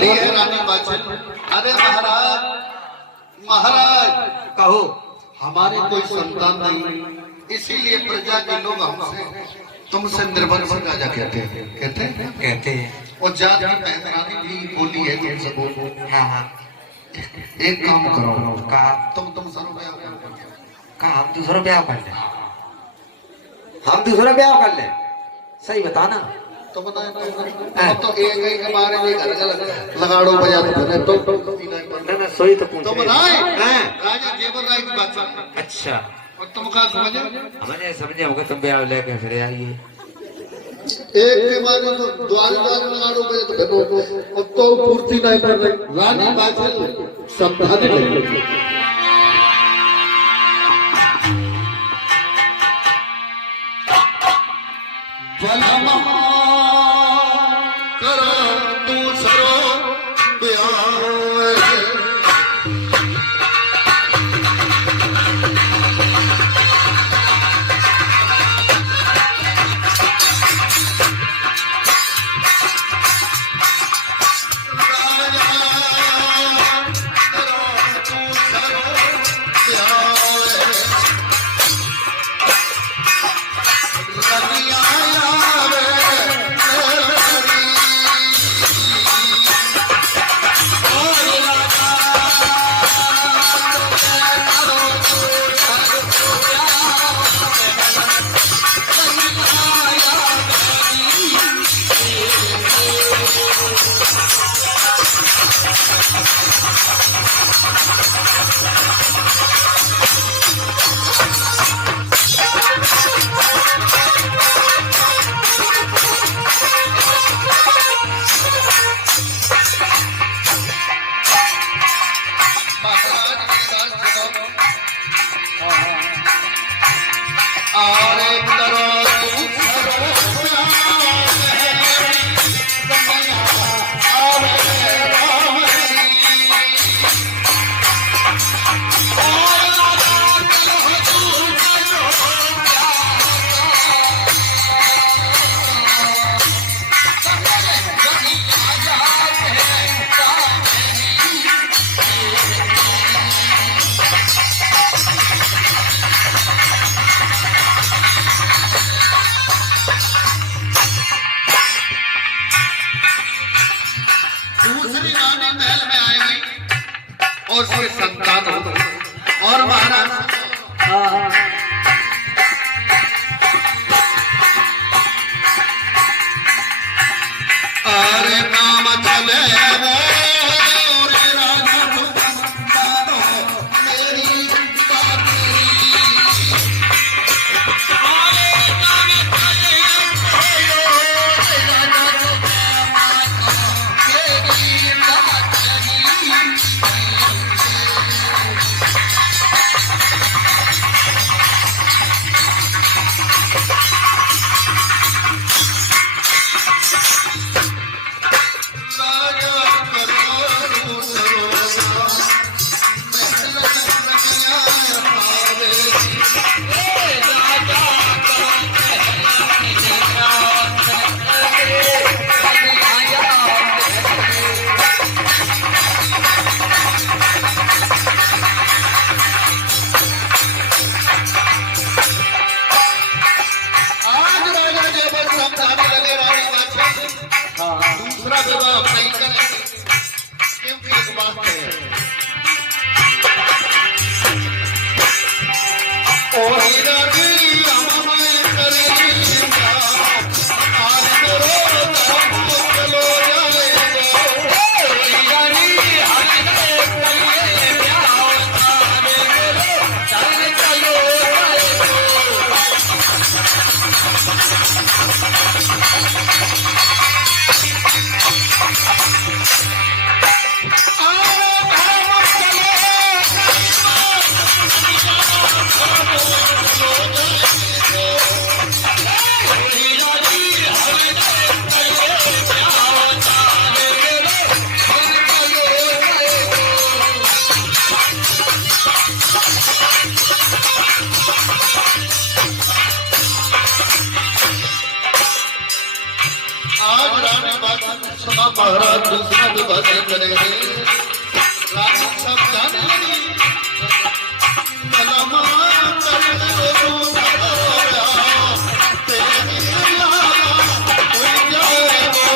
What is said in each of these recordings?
रानी है रानी बादशाह। अरे महाराज महाराज कहो। हमारे कोई संतान नहीं, इसीलिए प्रजा के लोग हमसे तुमसे निर्वंश राजा कहते हैं। कहते हैं और जात की पहचानी भी बोली है तुमसे बोलो। हाँ हाँ। एक काम करो का तुम सरो ब्याह करो। का हम दूसरा ब्याह कर ले, हम दूसरा ब्याह कर ले। सही बताना। तो बताए तो एक बारे में घर लगाड़ो बजा तो ना सोई तो पूछ तो बनाए हाँ। राजा जेवर राय की बात। अच्छा और तुम क्या समझे? हमने समझे होगा तुम ब्याह लेके फिर आइए। एक के बाद तो द्वार लगाड़ो बजे तो फिर अब तो पूर्ति नहीं कर रही रानी बादशाह संधानी नहीं। करो दूसरो ब्याह और उसके संतान हो और महाराज अरे नाम चले वो Oh, महाराज दूसरा विवाह करेंगे रानी समझाने लगी मनमा करने को सारा तेरी लाला कोई जाए वो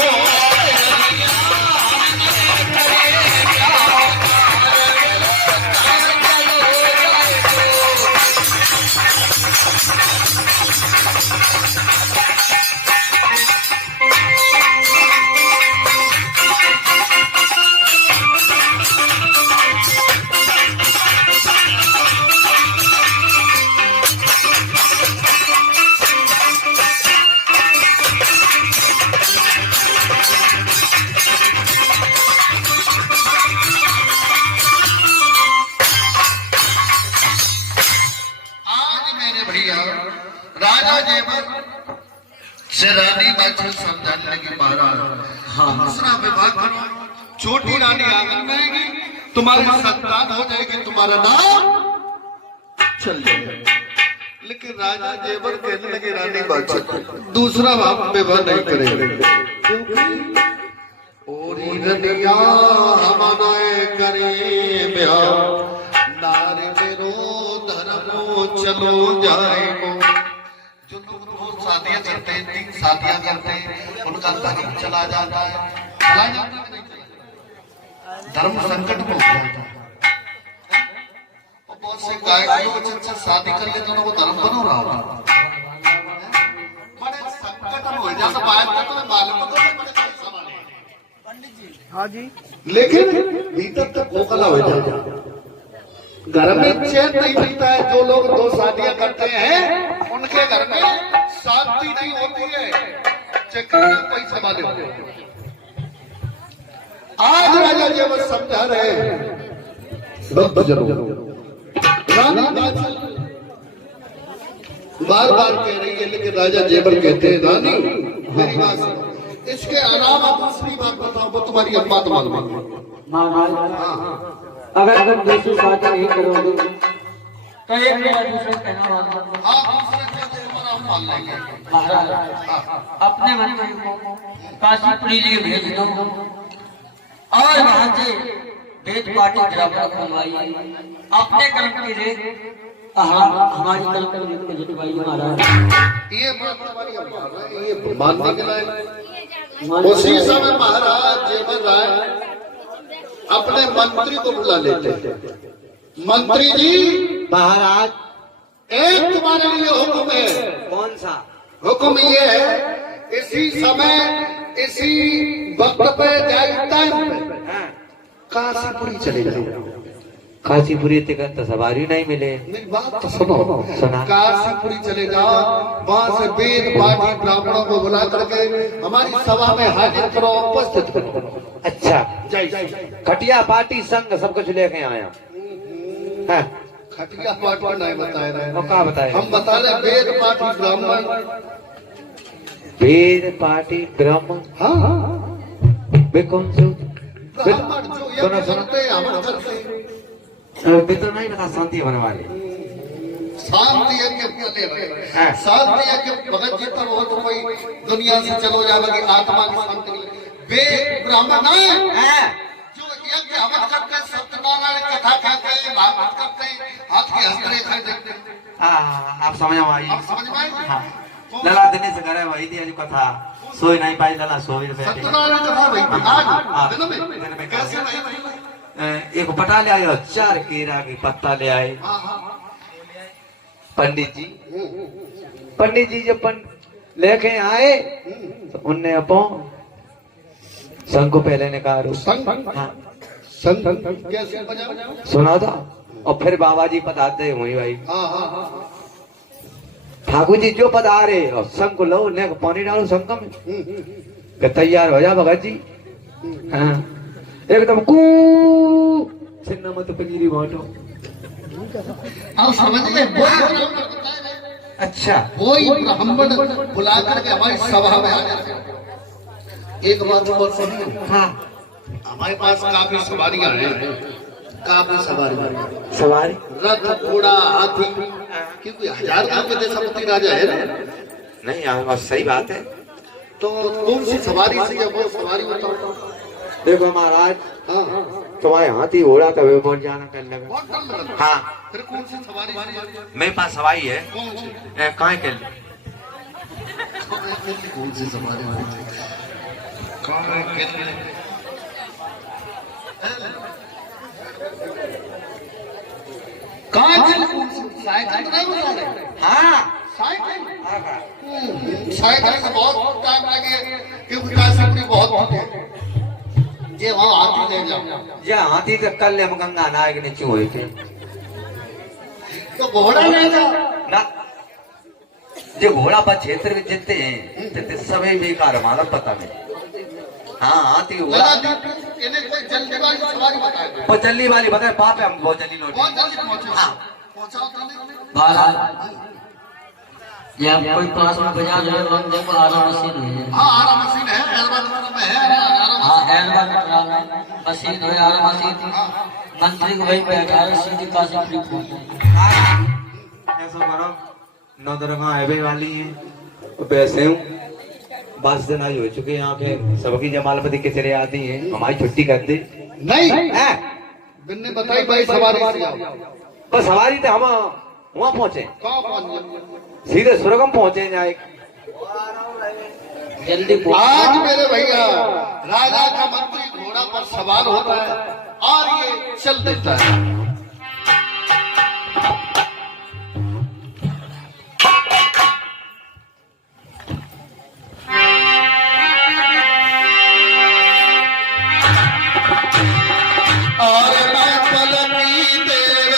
राजा जेवर से रानी बादशाह समझाने लगी महाराज दूसरा विवाह करो छोटी रानी आंगन में आएगी तुम्हारी संतान हो जाएगी तुम्हारा नाम चल जाएगा लेकिन राजा जेवर कहने लगे रानी बादशाह दूसरा विवाह नहीं करेंगे और रनिया हमारे करे ब्याह नारी मेरो धर्मो चलो जाएगो जो लोग शादियां करते हैं 3 शादियां करते हैं उनका धर्म चला जाता है चला जाता है धर्म संकट में हो जाता है और बहुत से गायक लोग अच्छे शादी कर लेते हैं वो धर्म बनो रहा होता बड़े संकट में हो जाता बाहर तक तो मालूम पंडित जी हाँ जी लेकिन भीतर तक खोखला हो जाता घर में चैन नहीं मिलता है जो लोग 2 शादियां करते हैं उनके घर में शांति नहीं होती है कोई संभाले आज राजा जी बस समझा रहे हैं रानी बार बार कह रही है लेकिन राजा जेवर कहते हैं रानी मेरी बात सुनो इसके अलावा दूसरी बात बताओ वो तुम्हारी अम्मा तो मालूम अगर दूसरी शादी नहीं करोगे तो एक मेरा दूसरा कहना महाराज अपने मंत्री को काशीपुरी लिए भेज दो और वहां से वेद पाठी ड्रामा खुलवाई अपने कर्म की रेत हमारी कर्म की रेत को जुटवाई महाराज ये बात हमारी अम्मा है ये मानने के लायक उसी समय महाराज जेवर राय अपने मंत्री को बुला लेते हैं मंत्री जी महाराज एक तुम्हारे लिए हुक्म है कौन सा हुक्म ये है इसी समय इसी वक्त पे जाए टाइम पे काशीपुरी चले जाओ काशीपुरी तो सवारी नहीं मिले मेरी बात तो सुनो सुना काशीपुरी चले जाओ वहां से वेद पाठी ब्राह्मणों को बुला करके हमारी सभा में हाजिर करो उपस्थित करो अच्छा जय खटिया पार्टी संघ सब कुछ लेके आया है खटिया पाठी नहीं बता रहे वो क्या बताए हम बता रहे वेद पाठी ब्राह्मण वेद पार्टी ब्राह्मण हाँ वे कौन से ब्राह्मण जो ये करते हम करते वे तो नहीं बता शांति होने वाले शांति यज्ञ चले रहे शांति यज्ञ भगत जी तब हो तो कोई दुनिया से चलो जाएगी आत्मा की शांति के लिए वे ब्राह्मण है जो यज्ञ हवन करते सत्यनारायण कथा कहते हैं भागवत करते हैं हाथ की हस्तरेखा देखते हैं आप समझ में आई आप समझ में आए हाँ लला देने से करे वही थी जो कथा सोई नहीं पाई लला सोई सत्यनारायण कथा भाई दिन में कैसे नहीं एक पटा ले आयो 4 केरा की पत्ता ले आए पंडित जी जब लेके आए तो उनने अपो संघ को पहले ने कहा हाँ सुना था और फिर बाबा जी पधारते हुई भाई ठाकुर जी जो पधारे और संघ को लो ने पानी डालो संघ में तैयार हो जा भगत जी हाँ एकदम कू छिन्ना मत पनीरी बांटो आप समझ गए अच्छा वही ब्राह्मण बुला करके हमारी सभा में आ जाते एक बात और सुनिए हाँ हमारे पास काफी सवारियां हैं काफी सवारी रथ घोड़ा हाथी क्योंकि 1000 गांव के देशपति राजा है ना नहीं यार सही बात है तो कौन सी सवारी से वो सवारी बताओ देखो महाराज, हाँ तुम्हारे हाथी घोड़ा तब बहुत जाना करने लगा। बहुत डर लगा। हाँ, फिर कौन सी सवारी है? मेरे पास हवाई है। कौन सी? कहाँ के कौन सी सवारी है? कौन है? कहाँ से? साइकिल नहीं बता रहे? हाँ, साइकिल साइकिल से बहुत टाइम लगे क्योंकि काशी बहुत होते हैं। ये वहाँ हाथी ले जाओ। ये हाथी तो कल हम गंगा नहाए के नीचे हुए थे तो घोड़ा ले जाओ ना। जो घोड़ा पर क्षेत्र में जितने हैं जितने सभी बेकार हमारा पता नहीं। हाँ, हाथी घोड़ा इन्हें कोई जल्दी वाली सवारी बताए। बहुत जल्दी वाली बताए, पाप है हम बहुत जल्दी लौटे। बहुत जल्दी पहुँचो। हाँ। पहुँचाओ तो नहीं। महाराज ये आप कोई पास में बाजार है, हम देखो आरा मशीन है। हाँ आरा मशीन है, हैदराबाद में है आरा हाँ हैदराबाद में मशीन है, आरा मशीन। मंत्री को वही बैठा है, सीधी काशी फ्री पहुंचे। ऐसा करो, नौदरगा हाईवे वाली है वैसे हूँ। 5 दिन आई हो चुके यहाँ के सबकी जमालपति के चले आती हैं, हमारी छुट्टी कर दे। नहीं है बिन्ने बताई भाई सवारी से आओ। बस हमारी तो हम वहाँ पहुँचे, कहाँ पहुँच? सीधे सुरगम पहुँचे जाए। जल्दी आज मेरे भैया राजा का मंत्री घोड़ा पर सवार होता है और ये चल देता है। और मैं पलकी देर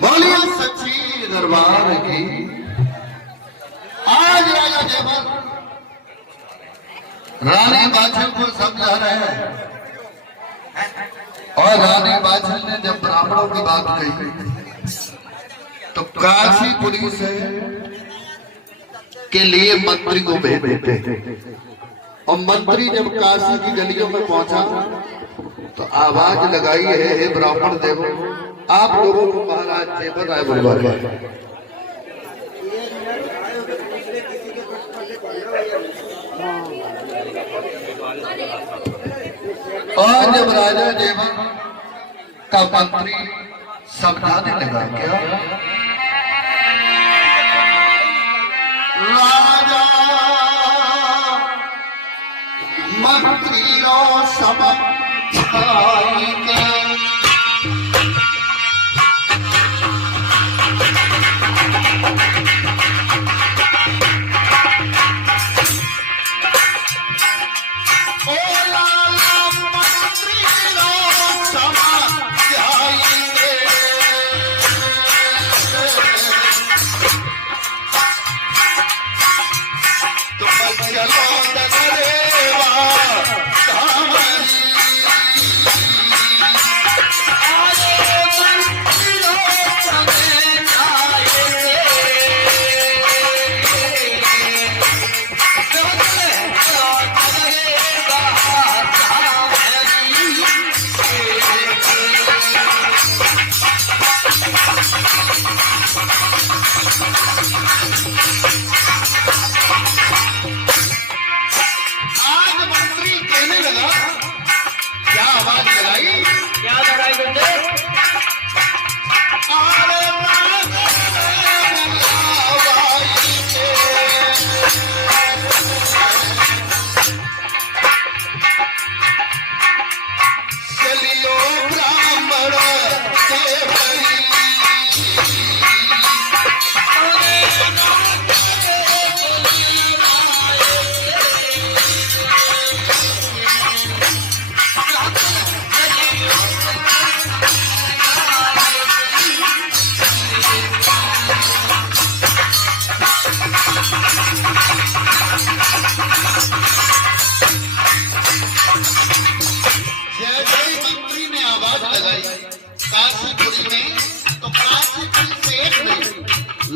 बोलिए सच्ची दरबार की। आज राजा जयमल रानी बाछल को समझा रहे हैं और रानी बाछल ने जब ब्राह्मणों की बात कही तो काशी पुलिस के लिए मंत्री को भेज देते हैं और मंत्री जब काशी की गलियों में पहुंचा तो आवाज लगाई है, हे ब्राह्मण देव, आप लोगों को महाराज जयमल राय बुलवा रहे हैं। और जब राजा जयमल का मंत्री समझाने लगा, क्या राजा मंत्रियों समझाएंगे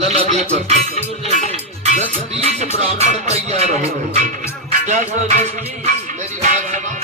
लला दीपक 10-20 ब्राह्मण तैयार हो गए। मेरी बात सुनो।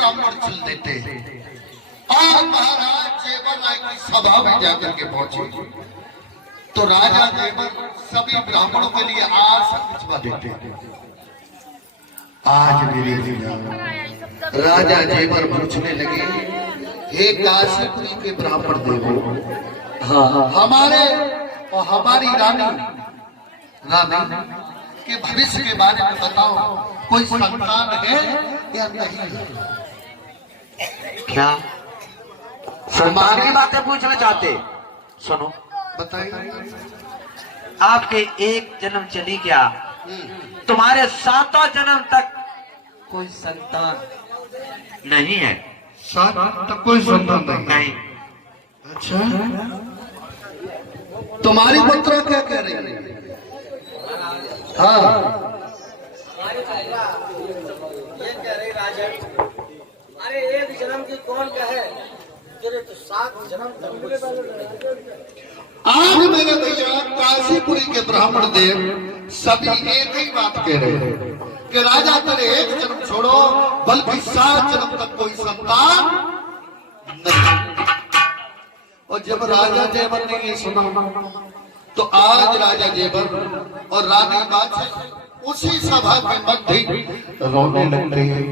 ब्राह्मण चल देते और महाराज जेवर राय की सभा में जाकर के पहुंचे तो राजा जेवर सभी ब्राह्मणों के लिए आसन बिछवा देते। आज मेरे भैया राजा जेवर पूछने लगे, हे काशीपुरी के ब्राह्मण देवो, हमारे और हमारी रानी के भविष्य के बारे में बताओ, कोई संतान है या नहीं? क्या सम्मान की बातें पूछना चाहते? सुनो बताइए। आपके एक जन्म चली क्या, तुम्हारे 7वां जन्म तक कोई संतान नहीं है। 7 तक कोई संतान नहीं। अच्छा, तुम्हारी पत्रा क्या कह रही है? हाँ, ये कह रही राजा, अरे एक जन्म की कौन कहे, तेरे तो 7 जन्म तक। आज मेरे भैया काशीपुरी के ब्राह्मण देव सभी एक ही बात कह रहे हैं कि राजा तेरे एक जन्म छोड़ो बल्कि 7 जन्म तक कोई संतान नहीं। और जब राजा जेवर ने ये सुना तो आज राजा जेवर और रानी बादशाह उसी सभा के मध्य रोने लगते हैं,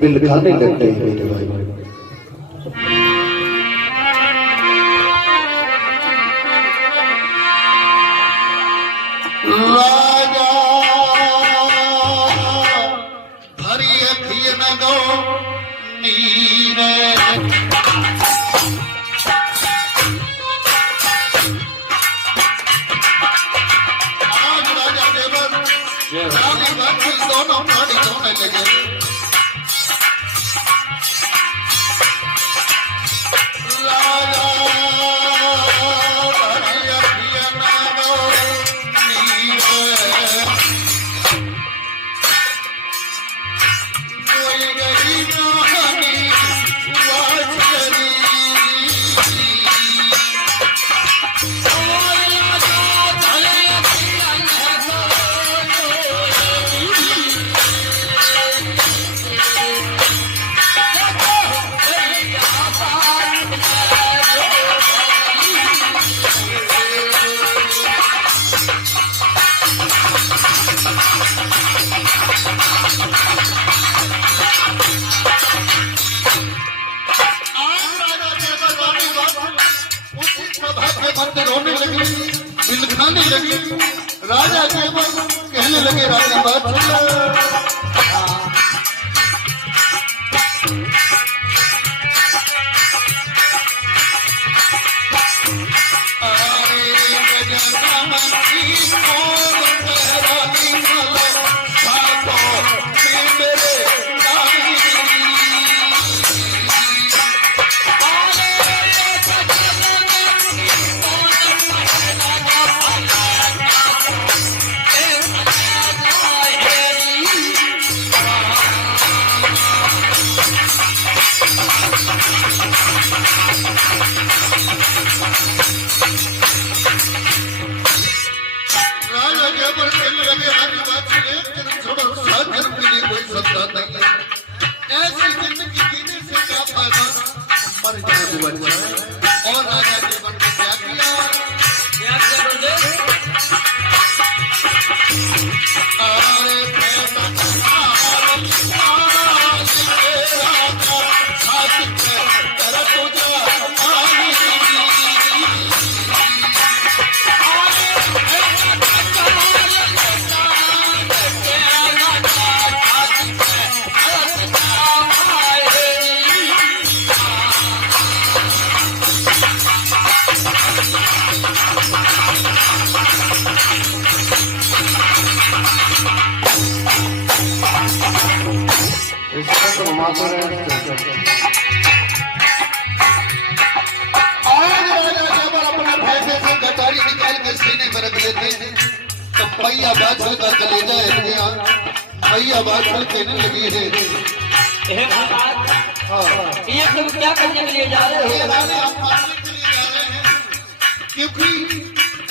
बिलखाने लगते हैं। मेरे भाई राजा भरी अखिय न गो नीरे, आज राजा देवर रानी बादशाह दोनों प्राणी रोने लगे। राजा भरी अखिय न गो नीरे, कोई गई कहानी वाचरी, रोने लगे, बिलखाने लगे। राजा जेवर कहने लगे, राजा बादशाह अरे गजनमन की मोर रानी लगे हाथ बात एक जन्म छोड़ो 7 जन्म के लिए कोई संतान नहीं है। ऐसी जिंदगी जीने से क्या फायदा, मर जाए तो अच्छा है। और राजा जीवन में क्या किया, मैया बाछल का कलेजा है, मैया बाछल कहने लगी है ये सब क्या करने के लिए जा रहे हो? हम मारने के लिए जा रहे हैं, क्योंकि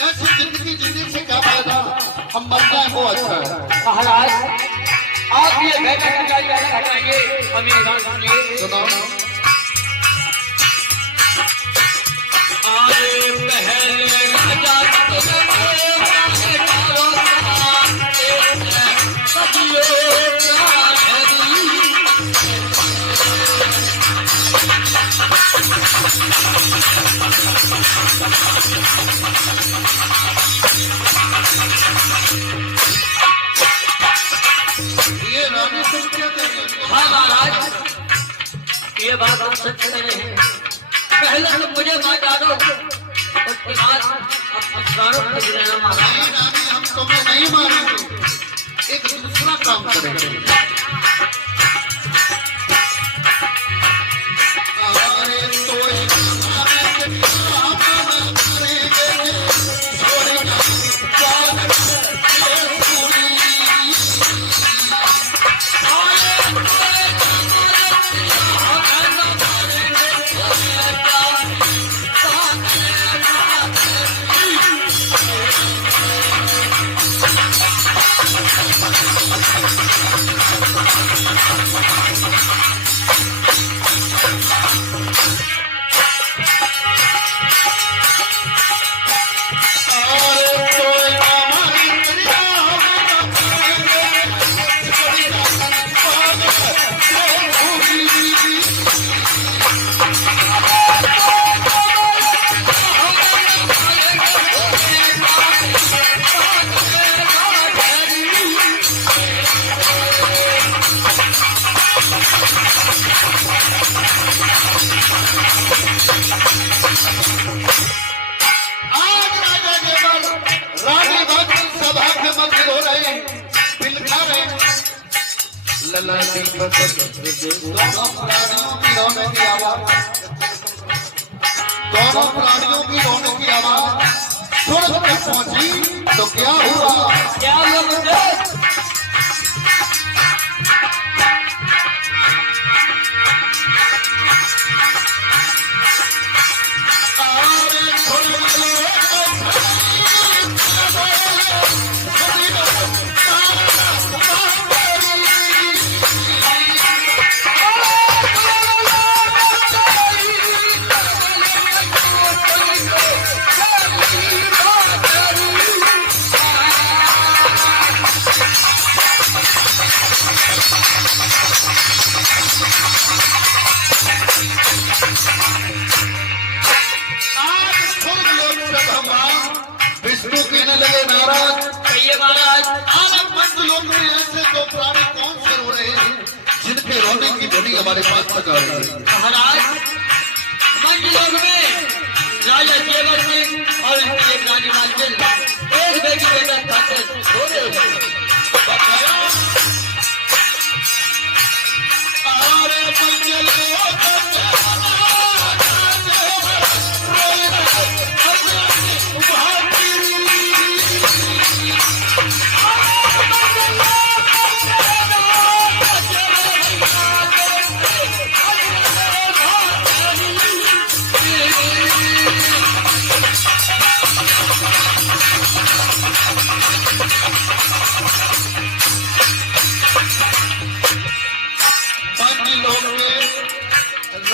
ऐसी जिंदगी जीने से क्या फायदा, हम मर जाए वो अच्छा है। महाराज आप ये बैठक हटाइए, मेरी बात सुनिए। सुनाओ। आगे पहले ये रानी तुम क्या कर रहे हो? हाँ महाराज, ये बात हम सच कह रहे हैं। पहले तो मुझे मार डालो, उसके बाद अब अखबारों को गिराना महाराज। नहीं रानी, हम तुम्हें नहीं मारेंगे, एक दूसरा काम करेंगे। अरे तो दोनों प्राणियों की रोने की आवाज स्वर्ग तक पहुंची तो क्या हुआ? क्या हुआ मुझे? विष्णु कहने लगे नाराज, कहिए महाराज। आनंद मंद लोग में ऐसे दो प्राणी कौन से रो रहे हैं जिनके रोने की ध्वनि हमारे पास तक आ रही है? महाराज मंच लोग में राजा जेवर सिंह और उसकी एक रानी मालकिन एक बेटी बेटा खाकर रो रहे हैं। अरे मंगल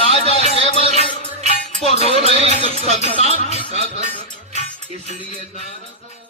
राजा केवल वो रो रहे हैं संतान की खातिर, इसलिए नारद